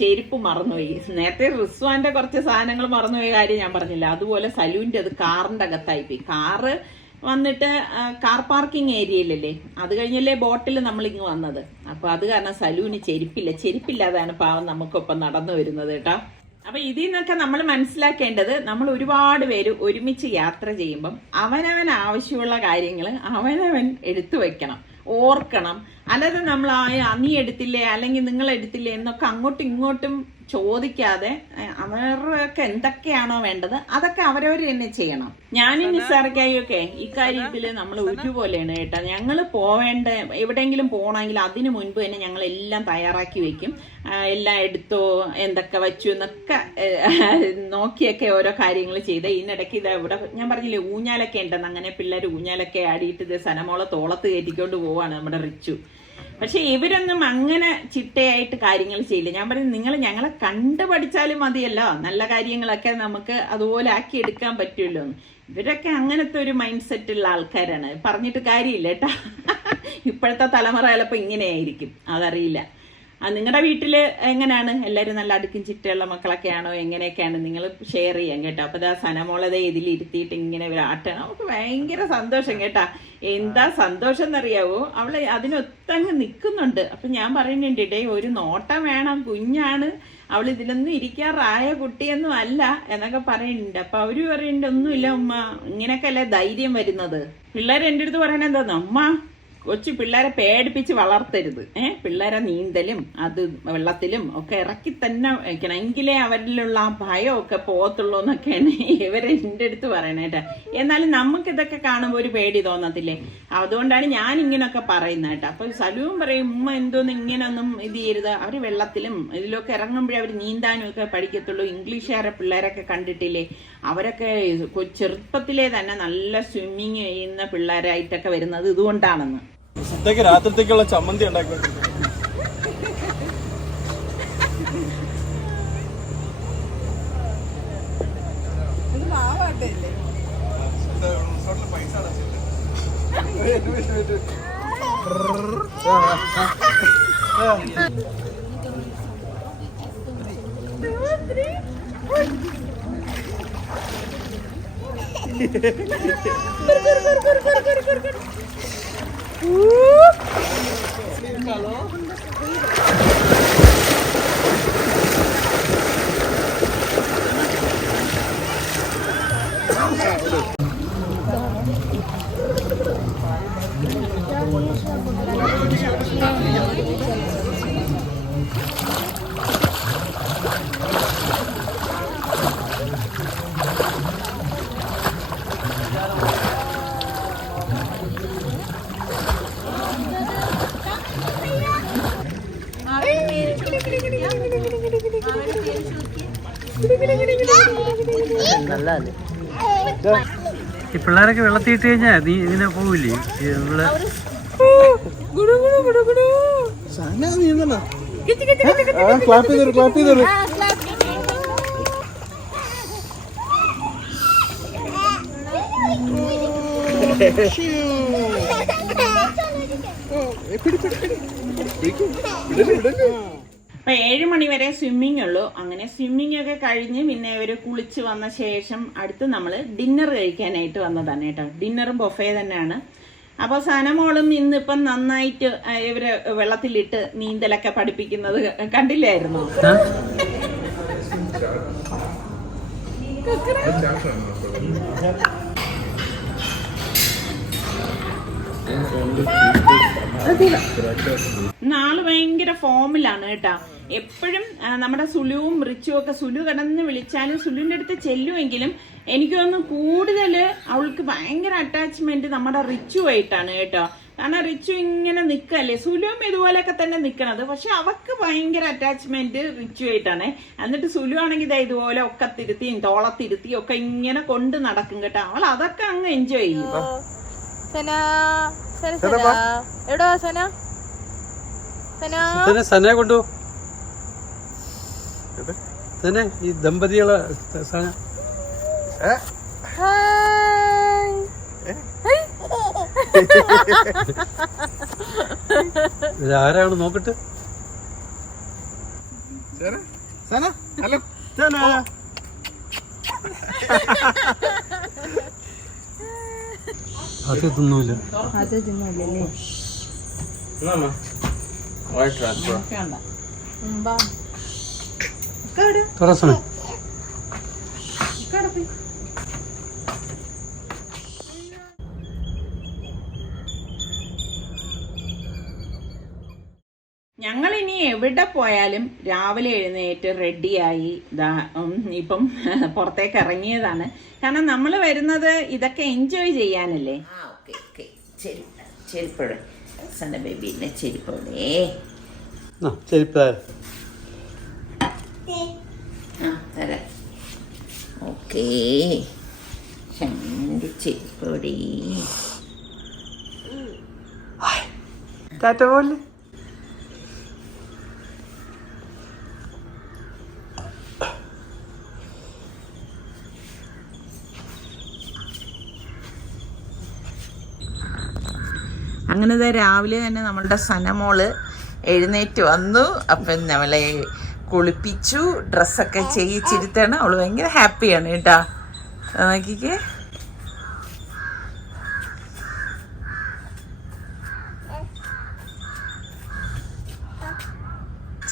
ചെരുപ്പ് മറന്നുപോയി. നേരത്തെ റിസ്വാന്റെ കുറച്ച് സാധനങ്ങൾ മറന്നുപോയ കാര്യം ഞാൻ പറഞ്ഞില്ല. അതുപോലെ സലൂന്റെ അത് കാറിന്റെ അകത്തായിപ്പോയി. കാറ് വന്നിട്ട് കാർ പാർക്കിംഗ് ഏരിയയിലല്ലേ, അത് കഴിഞ്ഞല്ലേ ബോട്ടിൽ നമ്മളിങ്ങ് വന്നത്. അപ്പൊ അത് കാരണം സലൂന് ചെരുപ്പില്ലാതാണ് പാവം നമുക്കൊപ്പം നടന്നു വരുന്നത് കേട്ടോ. അപ്പൊ ഇതിൽ നിന്നൊക്കെ നമ്മൾ മനസ്സിലാക്കേണ്ടത് നമ്മൾ ഒരുപാട് പേര് ഒരുമിച്ച് യാത്ര ചെയ്യുമ്പം അവനവൻ ആവശ്യമുള്ള കാര്യങ്ങൾ അവനവൻ എടുത്തു വെക്കണം, ഓർക്കണം. അല്ലാതെ നമ്മൾ നീ എടുത്തില്ലേ അല്ലെങ്കിൽ നിങ്ങൾ എടുത്തില്ലേ എന്നൊക്കെ അങ്ങോട്ടും ഇങ്ങോട്ടും ചോദിക്കാതെ അവരൊക്കെ എന്തൊക്കെയാണോ വേണ്ടത് അതൊക്കെ അവരവർ തന്നെ ചെയ്യണം. ഞാനും നിസ്സാറിക്കായൊക്കെ ഇക്കാര്യത്തില് നമ്മൾ ഒരുപോലെയാണ് കേട്ടോ. ഞങ്ങൾ പോവേണ്ട എവിടെയെങ്കിലും പോകണമെങ്കിൽ അതിനു മുൻപ് തന്നെ ഞങ്ങൾ എല്ലാം തയ്യാറാക്കി വെക്കും. എല്ലാം എടുത്തോ എന്തൊക്കെ വെച്ചു എന്നൊക്കെ നോക്കിയൊക്കെ ഓരോ കാര്യങ്ങൾ ചെയ്ത് ഇതിനിടയ്ക്ക് ഇത് ഇവിടെ ഞാൻ പറഞ്ഞില്ലേ ഊഞ്ഞാലൊക്കെ ഉണ്ടെന്ന്. അങ്ങനെ പിള്ളേർ ഊഞ്ഞാലൊക്കെ ആടിയിട്ട് ഇത് സനമോളെ തോളത്ത് കയറ്റിക്കൊണ്ട് പോവാണ് നമ്മുടെ റിച്ചു. പക്ഷെ ഇവരൊന്നും അങ്ങനെ ചിട്ടയായിട്ട് കാര്യങ്ങൾ ചെയ്യില്ല. ഞാൻ പറഞ്ഞു നിങ്ങൾ ഞങ്ങളെ കണ്ടു പഠിച്ചാലും മതിയല്ലോ, നല്ല കാര്യങ്ങളൊക്കെ നമുക്ക് അതുപോലെ ആക്കി എടുക്കാൻ പറ്റുമല്ലോ. ഇവരൊക്കെ അങ്ങനത്തെ ഒരു മൈൻഡ് സെറ്റ് ഉള്ള ആൾക്കാരാണ്. പറഞ്ഞിട്ട് കാര്യമില്ല കേട്ടാ. ഇപ്പോഴത്തെ തലമുറ ചിലപ്പോൾ ഇങ്ങനെയായിരിക്കും, അതറിയില്ല. നിങ്ങളുടെ വീട്ടിൽ എങ്ങനെയാണ്? എല്ലാവരും നല്ല അടുക്കും ചിട്ടയുള്ള മക്കളൊക്കെയാണോ? എങ്ങനെയൊക്കെയാണ്? നിങ്ങൾ ഷെയർ ചെയ്യാം കേട്ടോ. അപ്പോൾ ഇതാ സനമോളതെ ഇതിലിരുത്തിയിട്ട് ഇങ്ങനെ ഒരു ആട്ടാണ്. അവൾക്ക് ഭയങ്കര സന്തോഷം കേട്ടാ. എന്താ സന്തോഷം എന്നറിയാവോ? അവൾ അതിനൊത്തങ്ങ് നിൽക്കുന്നുണ്ട്. അപ്പം ഞാൻ പറയുന്നുണ്ട്, ഇടേ ഒരു നോട്ടം വേണം, കുഞ്ഞാണ്, അവൾ ഇതിലൊന്നും ഇരിക്കാറായ കുട്ടിയൊന്നും അല്ല എന്നൊക്കെ പറയുന്നുണ്ട്. അപ്പൊ അവര് പറയുന്നുണ്ട്, ഒന്നുമില്ല ഉമ്മ, ഇങ്ങനെയൊക്കെ അല്ലേ ധൈര്യം വരുന്നത്. പിള്ളേർ എൻ്റെ അടുത്ത് പറയണത് എന്താന്ന്, അമ്മ കൊച്ചു പിള്ളേരെ പേടിപ്പിച്ച് വളർത്തരുത്. പിള്ളേരെ നീന്തലും അത് വെള്ളത്തിലും ഒക്കെ ഇറക്കി തന്നെ വയ്ക്കണം, എങ്കിലേ അവരിലുള്ള ആ ഭയമൊക്കെ പോകത്തുള്ളൂ എന്നൊക്കെയാണ് ഇവരെ എൻ്റെ അടുത്ത് പറയണേട്ടാ. എന്നാലും നമുക്കിതൊക്കെ കാണുമ്പോൾ ഒരു പേടി തോന്നത്തില്ലേ? അതുകൊണ്ടാണ് ഞാൻ ഇങ്ങനൊക്കെ പറയുന്നത് കേട്ടോ. അപ്പൊ സലുവും പറയും, ഉമ്മ എന്തോന്ന് ഇങ്ങനൊന്നും ഇത് ചെയ്യരുത്, അവർ വെള്ളത്തിലും ഇതിലൊക്കെ ഇറങ്ങുമ്പോഴേ അവർ നീന്താനും ഒക്കെ പഠിക്കത്തുള്ളൂ. ഇംഗ്ലീഷുകാരെ പിള്ളേരൊക്കെ കണ്ടിട്ടില്ലേ, അവരൊക്കെ ചെറുപ്പത്തിലേ തന്നെ നല്ല സ്വിമ്മിങ് ചെയ്യുന്ന പിള്ളേരായിട്ടൊക്കെ വരുന്നത് ഇതുകൊണ്ടാണെന്ന്. രാത്രിത്തേക്കുള്ള ചമ്മന്തി ഉണ്ടാക്കി ഈ പിള്ളേരൊക്കെ വെള്ളത്തിൽ ഇട്ട് കഴിഞ്ഞാ നീ ഇങ്ങനെ പോവില്ലേ നമ്മള്? ക്ലാപ്പ് ചെയ്തോളൂ. അപ്പൊ 7 മണി വരെ സ്വിമ്മിങ് ഉള്ളൂ. അങ്ങനെ സ്വിമ്മിങ് ഒക്കെ കഴിഞ്ഞ് പിന്നെ ഇവര് കുളിച്ച് വന്ന ശേഷം അടുത്ത് നമ്മള് ഡിന്നർ കഴിക്കാനായിട്ട് വന്നതാണ് കേട്ടോ. ഡിന്നറും ബൊഫേ തന്നെയാണ്. അപ്പൊ സനമോളും ഇന്നിപ്പം നന്നായിട്ട് ഇവര് വെള്ളത്തിലിട്ട് നീന്തലൊക്കെ പഠിപ്പിക്കുന്നത് കണ്ടില്ലായിരുന്നു. നാള് ഭയങ്കര ഫോമിലാണ് കേട്ടാ. എപ്പോഴും നമ്മുടെ സുലുവും റിച്ചുവും ഒക്കെ, സുലു കിടന്ന് വിളിച്ചാലും സുലുവിന്റെ അടുത്ത് ചെല്ലുമെങ്കിലും എനിക്ക് തോന്നുന്നു കൂടുതൽ അവൾക്ക് ഭയങ്കര അറ്റാച്ച്മെന്റ് നമ്മുടെ റിച്ചുവായിട്ടാണ് കേട്ടോ. കാരണം റിച്ചു ഇങ്ങനെ നിക്കല്ലേ, സുലുവും ഇതുപോലെയൊക്കെ തന്നെ നിക്കണത്. പക്ഷെ അവക്ക് ഭയങ്കര അറ്റാച്ച്മെന്റ് റിച്ചുവായിട്ടാണ്. എന്നിട്ട് സുലു ആണെങ്കിൽ ഇതുപോലെ ഒക്കെ തിരുത്തിയും തോളത്തിരുത്തിയും ഒക്കെ ഇങ്ങനെ കൊണ്ട് നടക്കും കേട്ടോ. അവൾ അതൊക്കെ അങ്ങ് എൻജോയ് ചെയ്യും. സനയെ കൊണ്ടു തന്നെ ഈ ദമ്പതികളെ സന ഇതാരാണ് നോക്കട്ടെ. അത് തിന്നൂല. തുറസണം ഞങ്ങളിനി എവിടെ പോയാലും രാവിലെ എഴുന്നേറ്റ് റെഡിയായി ഇപ്പം പുറത്തേക്ക് ഇറങ്ങിയതാണ്. കാരണം നമ്മൾ വരുന്നത് ഇതൊക്കെ എൻജോയ് ചെയ്യാനല്ലേ. ചെരുപ്പോടെ സന ബേബിന്റെ ചെരുപ്പോടെ തരാം. ഓക്കേ, ചെരുപ്പോടെ ടാറ്റ പോലെ. അങ്ങനെ രാവിലെ തന്നെ നമ്മളുടെ സനമോള് എഴുന്നേറ്റ് വന്നു. അപ്പം നമ്മളെ കുളിപ്പിച്ചു, ഡ്രസ്സൊക്കെ ചെയ്യിച്ചിരുത്താണ്. അവള് ഭയങ്കര ഹാപ്പിയാണ് കേട്ടാ. നോക്കിക്കേ,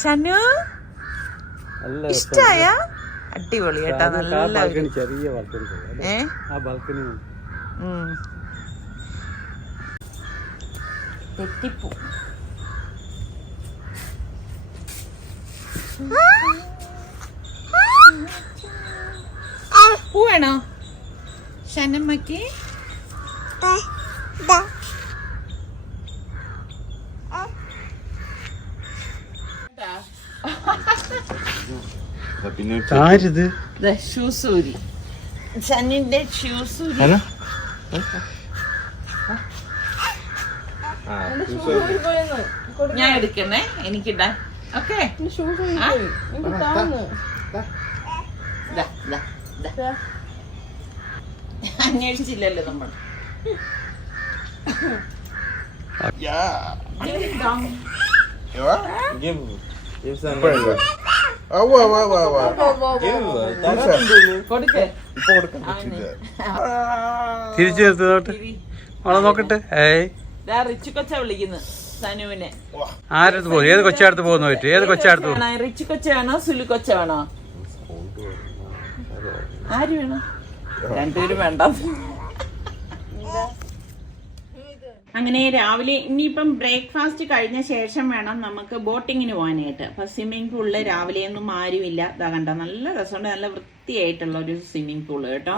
ചനു ഇഷ്ടായ? അടിപൊളി കേട്ടാ, നല്ല ചെറിയ ബാൽക്കണി തെറ്റിപ്പോ. പൂവേണോ ഷനമ്മക്ക്? ആരിത്? ഷൂസൂരി, ഷനിന്റെ ഷൂസൂരി. ഞാൻ എടുക്കണേ, എനിക്കിടാൻ. ഓക്കെ, അന്വേഷിച്ചില്ലല്ലോ നമ്മൾ. തിരിച്ചു ചേർത്തോട്ടെ, അവളെ നോക്കട്ടെ. റിച്ചു കൊച്ച വിളിക്കുന്നു സനുവിനെ. ആരടുത്ത് പോകുന്നു? ഏത് കൊച്ചടുത്ത് പോകുന്നു? ഏത് കൊച്ചടുത്ത് പോകുന്നു? റിച്ചു കൊച്ച വേണോ സുലു കൊച്ച വേണോ? ആര് വേണോ? രണ്ടുപേരും വേണ്ട. അങ്ങനെ രാവിലെ ഇനിയിപ്പം ബ്രേക്ക്ഫാസ്റ്റ് കഴിഞ്ഞ ശേഷം വേണം നമുക്ക് ബോട്ടിങ്ങിന് പോകാനായിട്ട്. അപ്പൊ സ്വിമ്മിംഗ് പൂളില് രാവിലെയൊന്നും ആരുമില്ല. ഇതാ കണ്ട, നല്ല രസമുണ്ട്, നല്ല വൃത്തിയായിട്ടുള്ള ഒരു സ്വിമ്മിംഗ് പൂള് കേട്ടോ.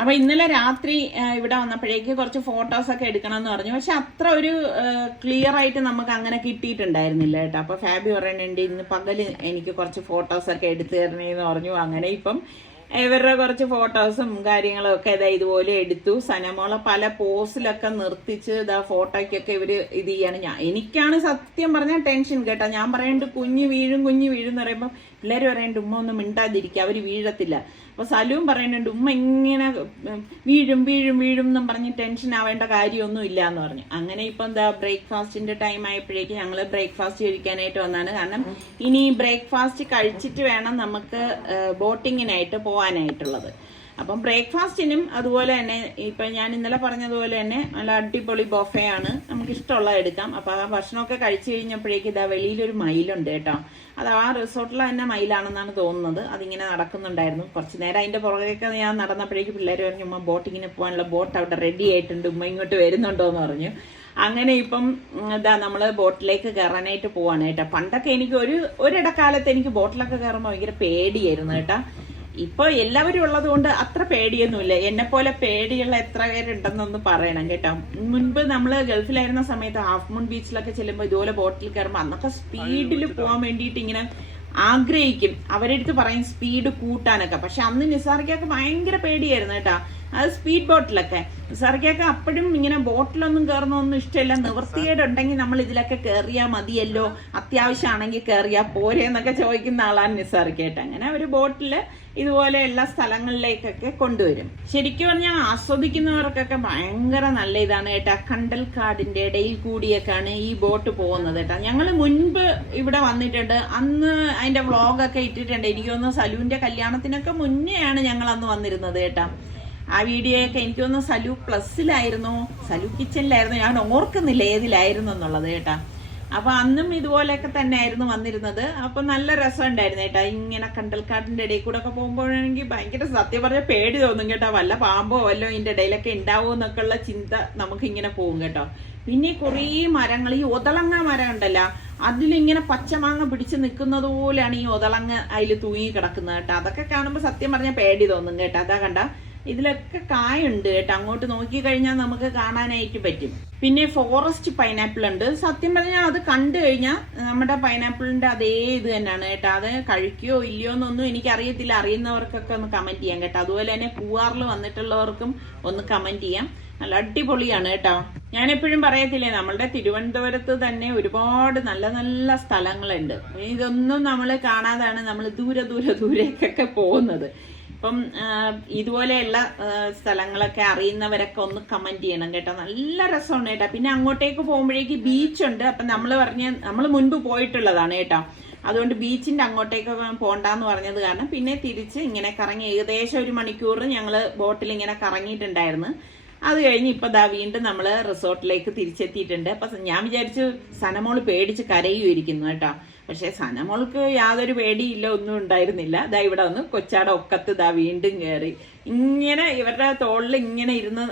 അപ്പൊ ഇന്നലെ രാത്രി ഇവിടെ വന്നപ്പോഴേക്ക് കുറച്ച് ഫോട്ടോസ് ഒക്കെ എടുക്കണം എന്ന് പറഞ്ഞു. പക്ഷെ അത്ര ഒരു ക്ലിയർ ആയിട്ട് നമുക്ക് അങ്ങനെ കിട്ടിയിട്ടുണ്ടായിരുന്നില്ല കേട്ടോ. അപ്പൊ ഫാബി പറയുന്നുണ്ട് ഇന്ന് പകല് എനിക്ക് കുറച്ച് ഫോട്ടോസ് ഒക്കെ എടുത്തു തരണേന്ന് പറഞ്ഞു. അങ്ങനെ ഇപ്പം ഇവരുടെ കുറച്ച് ഫോട്ടോസും കാര്യങ്ങളും ഒക്കെ ഇതാ ഇതുപോലെ എടുത്തു. സനമോളെ പല പോസിലൊക്കെ നിർത്തിച്ച് ഇതാ ഫോട്ടോയ്ക്കൊക്കെ ഇവര് ഇത് ചെയ്യാണ്. എനിക്കാണ് സത്യം പറഞ്ഞാൽ ടെൻഷൻ കേട്ടോ. ഞാൻ പറയണ്ട് കുഞ്ഞു വീഴും എന്ന് പറയുമ്പോൾ പിള്ളേര് പറയണ്ട് ഉമ്മ ഒന്നും മിണ്ടാതിരിക്കുക, അവര് വീഴത്തില്ല. അപ്പൊ സലൂം പറയുന്നുണ്ട് ഉമ്മ ഇങ്ങനെ വീഴും എന്നും പറഞ്ഞ് ടെൻഷൻ ആവേണ്ട കാര്യമൊന്നും ഇല്ല എന്ന് പറഞ്ഞു. അങ്ങനെ ഇപ്പൊ എന്താ ബ്രേക്ക്ഫാസ്റ്റിന്റെ ടൈം ആയപ്പോഴേക്ക് ഞങ്ങള് ബ്രേക്ക്ഫാസ്റ്റ് കഴിക്കാനായിട്ട് വന്നാണ്. കാരണം ഇനി ബ്രേക്ക്ഫാസ്റ്റ് കഴിച്ചിട്ട് വേണം നമുക്ക് ബോട്ടിങ്ങിനായിട്ട് പോകാനായിട്ടുള്ളത്. അപ്പം ബ്രേക്ക്ഫാസ്റ്റിനും അതുപോലെ തന്നെ ഇപ്പൊ ഞാൻ ഇന്നലെ പറഞ്ഞതുപോലെ തന്നെ നല്ല അടിപൊളി ബൊഫേ ആണ്, നമുക്ക് ഇഷ്ടമുള്ളത് എടുക്കാം. അപ്പൊ ആ ഭക്ഷണമൊക്കെ കഴിച്ചു കഴിഞ്ഞപ്പോഴേക്ക് ഇതാ വെളിയിലൊരു മയിലുണ്ട് കേട്ടോ. അത് ആ റിസോർട്ടിലെ തന്നെ മയിലാണെന്നാണ് തോന്നുന്നത്. അതിങ്ങനെ നടക്കുന്നുണ്ടായിരുന്നു. കുറച്ചു നേരം അതിന്റെ പുറകെയൊക്കെ ഞാൻ നടന്നപ്പോഴേക്ക് പിള്ളേർ പറഞ്ഞു ഉമ്മ ബോട്ടിങ്ങിന് പോകാനുള്ള ബോട്ട് അവിടെ റെഡി ആയിട്ടുണ്ട്, ഉമ്മ ഇങ്ങോട്ട് വരുന്നുണ്ടോ എന്ന് പറഞ്ഞു. അങ്ങനെ ഇപ്പം ഇതാ നമ്മള് ബോട്ടിലേക്ക് കയറാനായിട്ട് പോവാണ് കേട്ടോ. പണ്ടൊക്കെ എനിക്ക് ഒരിടക്കാലത്ത് എനിക്ക് ബോട്ടിലൊക്കെ കയറുമ്പോൾ ഭയങ്കര പേടിയായിരുന്നു കേട്ടോ. ഇപ്പൊ എല്ലാവരും ഉള്ളത് കൊണ്ട് അത്ര പേടിയൊന്നുമില്ല. എന്നെ പോലെ പേടിയുള്ള എത്ര പേരുണ്ടെന്നൊന്ന് പറയണം കേട്ടോ. മുൻപ് നമ്മള് ഗൾഫിലായിരുന്ന സമയത്ത് ഹാഫ് മൂൺ ബീച്ചിലൊക്കെ ചെല്ലുമ്പോൾ ഇതുപോലെ ബോട്ടിൽ കയറുമ്പോൾ അന്നൊക്കെ സ്പീഡിൽ പോകാൻ വേണ്ടിയിട്ട് ഇങ്ങനെ ആഗ്രഹിക്കും. അവരെടുത്ത് പറയും സ്പീഡ് കൂട്ടാനൊക്കെ. പക്ഷെ അന്ന് നിസാറിക്കൊക്കെ ഭയങ്കര പേടിയായിരുന്നു കേട്ടോ. അത് സ്പീഡ് ബോട്ടിലൊക്കെ. നിസാറിക്കൊക്കെ അപ്പോഴും ഇങ്ങനെ ബോട്ടിലൊന്നും കയറുന്നൊന്നും ഇഷ്ടമില്ല. നിവൃത്തികേടുണ്ടെങ്കിൽ നമ്മൾ ഇതിലൊക്കെ കയറിയാൽ മതിയല്ലോ, അത്യാവശ്യമാണെങ്കിൽ കയറിയാൽ പോരെ എന്നൊക്കെ ചോദിക്കുന്ന ആളാണ് നിസാറിക്കേട്ട്. അങ്ങനെ ഒരു ബോട്ടില് ഇതുപോലെയുള്ള സ്ഥലങ്ങളിലേക്കൊക്കെ കൊണ്ടുവരും. ശരിക്കും പറഞ്ഞാൽ ആസ്വദിക്കുന്നവർക്കൊക്കെ ഭയങ്കര നല്ല ഇതാണ് കേട്ടോ. കണ്ടൽക്കാടിന്റെ ഇടയിൽ കൂടിയൊക്കെയാണ് ഈ ബോട്ട് പോകുന്നത് കേട്ടോ. ഞങ്ങൾ മുൻപ് ഇവിടെ വന്നിട്ടുണ്ട്, അന്ന് അതിന്റെ വ്ളോഗൊക്കെ ഇട്ടിട്ടുണ്ട്. എനിക്ക് തോന്നുന്നു സലുവിന്റെ കല്യാണത്തിനൊക്കെ മുന്നെയാണ് ഞങ്ങൾ അന്ന് വന്നിരുന്നത് കേട്ടോ. ആ വീഡിയോയൊക്കെ എനിക്ക് തോന്നുന്നു സലു പ്ലസ്സിലായിരുന്നു, സലു കിച്ചണിലായിരുന്നു, ഞാൻ ഓർക്കുന്നില്ല ഏതിലായിരുന്നു എന്നുള്ളത് കേട്ടാ. അപ്പൊ അന്നും ഇതുപോലെയൊക്കെ തന്നെ ആയിരുന്നു വന്നിരുന്നത്. അപ്പൊ നല്ല രസം ഉണ്ടായിരുന്നു കേട്ടാ. ഇങ്ങനെ കണ്ടൽക്കാടിന്റെ ഇടയിൽ കൂടെ ഒക്കെ പോകുമ്പോഴാണെങ്കിൽ ഭയങ്കര സത്യം പറഞ്ഞ പേടി തോന്നും കേട്ടോ. വല്ല പാമ്പോ വല്ലോ ഇതിന്റെ ഇടയിലൊക്കെ ഉണ്ടാവോ എന്നൊക്കെ ഉള്ള ചിന്ത നമുക്ക് ഇങ്ങനെ പോകും കേട്ടോ. പിന്നെ കുറേ മരങ്ങൾ, ഈ ഒതളങ്ങ മരം ഉണ്ടല്ലോ, അതിലിങ്ങനെ പച്ചമാങ്ങ പിടിച്ച് നിൽക്കുന്നത് പോലെയാണ് ഈ ഒതളങ്ങ അതിൽ തൂങ്ങി കിടക്കുന്നത് കേട്ടോ. അതൊക്കെ കാണുമ്പോൾ സത്യം പറഞ്ഞ പേടി തോന്നും കേട്ടോ. അതാ കണ്ട ഇതിലൊക്കെ കായുണ്ട് കേട്ടോ. അങ്ങോട്ട് നോക്കി കഴിഞ്ഞാൽ നമുക്ക് കാണാനായിട്ട് പറ്റും. പിന്നെ ഫോറസ്റ്റ് പൈനാപ്പിൾ ഉണ്ട്. സത്യം പറഞ്ഞാൽ അത് കണ്ടു കഴിഞ്ഞാൽ നമ്മുടെ പൈനാപ്പിളിന്റെ അതേ ഇത് തന്നെയാണ് കേട്ടോ. അത് കഴിക്കുകയോ ഇല്ലയോ എന്നൊന്നും എനിക്കറിയത്തില്ല. അറിയുന്നവർക്കൊക്കെ ഒന്ന് കമന്റ് ചെയ്യാം കേട്ടോ. അതുപോലെ തന്നെ പൂവാറിൽ വന്നിട്ടുള്ളവർക്കും ഒന്ന് കമന്റ് ചെയ്യാം. നല്ല അടിപൊളിയാണ് കേട്ടോ. ഞാൻ എപ്പോഴും പറയത്തില്ലേ, നമ്മളുടെ തിരുവനന്തപുരത്ത് തന്നെ ഒരുപാട് നല്ല നല്ല സ്ഥലങ്ങളുണ്ട്. ഇതൊന്നും നമ്മൾ കാണാതാണ് നമ്മൾ ദൂരേക്കൊക്കെ പോകുന്നത്. അപ്പം ഇതുപോലെയുള്ള സ്ഥലങ്ങളൊക്കെ അറിയുന്നവരൊക്കെ ഒന്ന് കമന്റ് ചെയ്യണം കേട്ടോ. നല്ല രസമാണ് കേട്ടോ. പിന്നെ അങ്ങോട്ടേക്ക് പോകുമ്പോഴേക്ക് ബീച്ചുണ്ട്. അപ്പം നമ്മൾ മുൻപ് പോയിട്ടുള്ളതാണ് കേട്ടോ. അതുകൊണ്ട് ബീച്ചിന്റെ അങ്ങോട്ടേക്ക് പോണ്ടാന്ന് പറഞ്ഞത് കാരണം പിന്നെ തിരിച്ച് ഇങ്ങനെ കറങ്ങി ഏകദേശം 1 മണിക്കൂർ ഞങ്ങള് ബോട്ടിൽ ഇങ്ങനെ കറങ്ങിയിട്ടുണ്ടായിരുന്നു. അത് കഴിഞ്ഞ് ഇപ്പൊ വീണ്ടും നമ്മള് റിസോർട്ടിലേക്ക് തിരിച്ചെത്തിയിട്ടുണ്ട്. അപ്പൊ ഞാൻ വിചാരിച്ചു സനമോള് പേടിച്ച് കരയുമായിരിക്കുന്നു കേട്ടോ. പക്ഷെ സനമോൾക്ക് യാതൊരു പേടിയില്ല, ഒന്നും ഉണ്ടായിരുന്നില്ല. ഇവിടെ വന്ന് കൊച്ചാടെ ഒക്കത്ത് വീണ്ടും കയറി ഇങ്ങനെ ഇവരുടെ തോളിൽ ഇങ്ങനെ ഇരുന്ന്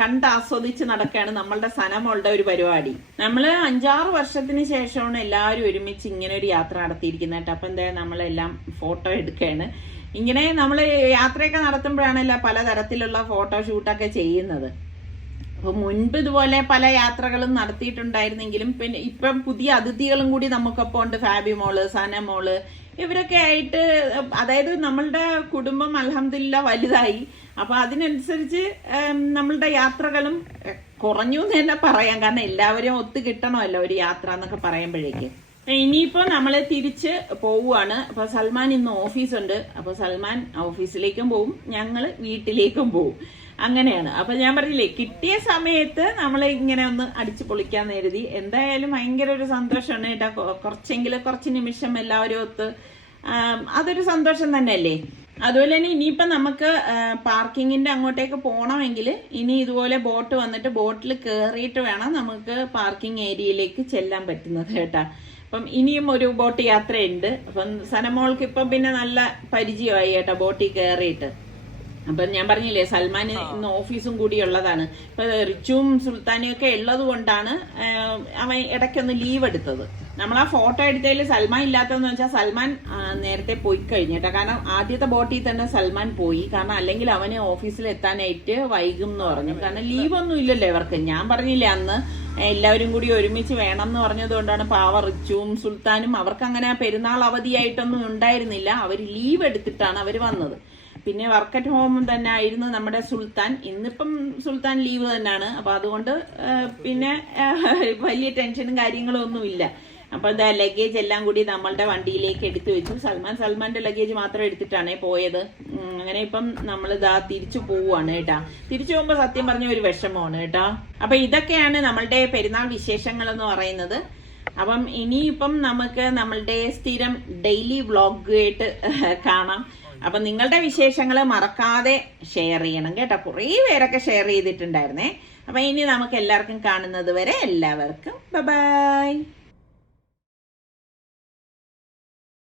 കണ്ടാസ്വദിച്ച് നടക്കുകയാണ് നമ്മളുടെ സനമോളുടെ ഒരു പരിപാടി. നമ്മള് 5-6 വർഷത്തിന് ശേഷമാണ് എല്ലാവരും ഒരുമിച്ച് ഇങ്ങനെ ഒരു യാത്ര നടത്തിയിരിക്കുന്നത് കേട്ടോ. അപ്പൊ എന്താ നമ്മളെല്ലാം ഫോട്ടോ എടുക്കുകയാണ്. ഇങ്ങനെ നമ്മൾ യാത്രയൊക്കെ നടത്തുമ്പോഴാണല്ലോ പലതരത്തിലുള്ള ഫോട്ടോഷൂട്ടൊക്കെ ചെയ്യുന്നത്. അപ്പൊ മുൻപ് ഇതുപോലെ പല യാത്രകളും നടത്തിയിട്ടുണ്ടായിരുന്നെങ്കിലും പിന്നെ ഇപ്പം പുതിയ അതിഥികളും കൂടി നമുക്കൊപ്പം ഉണ്ട്. ഫാബി മോള്, സന മോള്, ഇവരൊക്കെ ആയിട്ട് അതായത് നമ്മളുടെ കുടുംബം അൽഹംദുലില്ലാ വലുതായി. അപ്പൊ അതിനനുസരിച്ച് നമ്മളുടെ യാത്രകളും കുറഞ്ഞു എന്ന് തന്നെ പറയാം. കാരണം എല്ലാവരും ഒത്തു കിട്ടണമല്ലോ ഒരു യാത്ര എന്നൊക്കെ പറയുമ്പോഴേക്ക്. ഇനിയിപ്പോ നമ്മള് തിരിച്ച് പോവുകയാണ്. അപ്പൊ സൽമാൻ ഇന്ന് ഓഫീസുണ്ട്. അപ്പൊ സൽമാൻ ഓഫീസിലേക്കും പോവും, ഞങ്ങള് വീട്ടിലേക്കും പോവും. അങ്ങനെയാണ്. അപ്പൊ ഞാൻ പറഞ്ഞില്ലേ, കിട്ടിയ സമയത്ത് നമ്മൾ ഇങ്ങനെ ഒന്ന് അടിച്ചു പൊളിക്കാൻ കരുതി. എന്തായാലും ഭയങ്കര ഒരു സന്തോഷമാണ് കേട്ടോ. കുറച്ച് നിമിഷം എല്ലാവരും ഒത്ത് അതൊരു സന്തോഷം തന്നെയല്ലേ. അതുപോലെ തന്നെ ഇനിയിപ്പോ നമുക്ക് പാർക്കിങ്ങിന്റെ അങ്ങോട്ടേക്ക് പോകണമെങ്കിൽ ഇനി ഇതുപോലെ ബോട്ട് വന്നിട്ട് ബോട്ടിൽ കയറിയിട്ട് വേണം നമുക്ക് പാർക്കിംഗ് ഏരിയയിലേക്ക് ചെല്ലാൻ പറ്റുന്നത് കേട്ടാ. അപ്പം ഇനിയും ഒരു ബോട്ട് യാത്രയുണ്ട്. അപ്പം സനമോൾക്ക് ഇപ്പം പിന്നെ നല്ല പരിചയമായി കേട്ടോ ബോട്ടിൽ കയറിയിട്ട്. അപ്പൊ ഞാൻ പറഞ്ഞില്ലേ സൽമാൻ ഇന്ന് ഓഫീസും കൂടി ഉള്ളതാണ്. ഇപ്പൊ റിച്ചുവും സുൽത്താനും ഒക്കെ ഉള്ളത് കൊണ്ടാണ് അവൻ ഇടയ്ക്കൊന്ന് ലീവ് എടുത്തത്. നമ്മൾ ആ ഫോട്ടോ എടുത്തതിൽ സൽമാൻ ഇല്ലാത്തതെന്ന് വെച്ചാൽ സൽമാൻ നേരത്തെ പോയി കഴിഞ്ഞിട്ടാ. കാരണം ആദ്യത്തെ ബോട്ടിൽ തന്നെ സൽമാൻ പോയി. കാരണം അല്ലെങ്കിൽ അവന് ഓഫീസിൽ എത്താനായിട്ട് വൈകും എന്ന് പറഞ്ഞു. കാരണം ലീവ് ഒന്നും ഇല്ലല്ലോ ഇവർക്ക്. ഞാൻ പറഞ്ഞില്ലേ അന്ന് എല്ലാവരും കൂടി ഒരുമിച്ച് വേണം എന്ന് പറഞ്ഞത് കൊണ്ടാണ് പാവ റിച്ചുവും സുൽത്താനും അവർക്ക് അങ്ങനെ പെരുന്നാൾ അവധിയായിട്ടൊന്നും ഉണ്ടായിരുന്നില്ല. അവർ ലീവ് എടുത്തിട്ടാണ് അവർ വന്നത്. പിന്നെ വർക്ക് അറ്റ് ഹോം തന്നെ ആയിരുന്നു നമ്മുടെ സുൽത്താൻ. ഇന്നിപ്പം സുൽത്താൻ ലീവ് തന്നെയാണ്. അപ്പൊ അതുകൊണ്ട് പിന്നെ വലിയ ടെൻഷനും കാര്യങ്ങളും ഒന്നുമില്ല. അപ്പൊ എന്താ ലഗേജ് എല്ലാം കൂടി നമ്മളുടെ വണ്ടിയിലേക്ക് എടുത്തു വെച്ചു. സൽമാന്റെ ലഗേജ് മാത്രം എടുത്തിട്ടാണ് പോയത്. അങ്ങനെ ഇപ്പം നമ്മൾ തിരിച്ചു പോവുകയാണ് കേട്ടാ. തിരിച്ചു പോകുമ്പോ സത്യം പറഞ്ഞ ഒരു വിഷമമാണ് കേട്ടാ. അപ്പൊ ഇതൊക്കെയാണ് നമ്മളുടെ പെരുന്നാൾ വിശേഷങ്ങൾ എന്ന് പറയുന്നത്. അപ്പം ഇനിയിപ്പം നമുക്ക് നമ്മളുടെ സ്ഥിരം ഡെയിലി വ്ളോഗായിട്ട് കാണാം. അപ്പൊ നിങ്ങളുടെ വിശേഷങ്ങൾ മറക്കാതെ ഷെയർ ചെയ്യണം കേട്ടോ. കുറേ പേരൊക്കെ ഷെയർ ചെയ്തിട്ടുണ്ടായിരുന്നേ. അപ്പൊ ഇനി നമുക്ക് എല്ലാവർക്കും കാണുന്നത് വരെ എല്ലാവർക്കും ബൈ.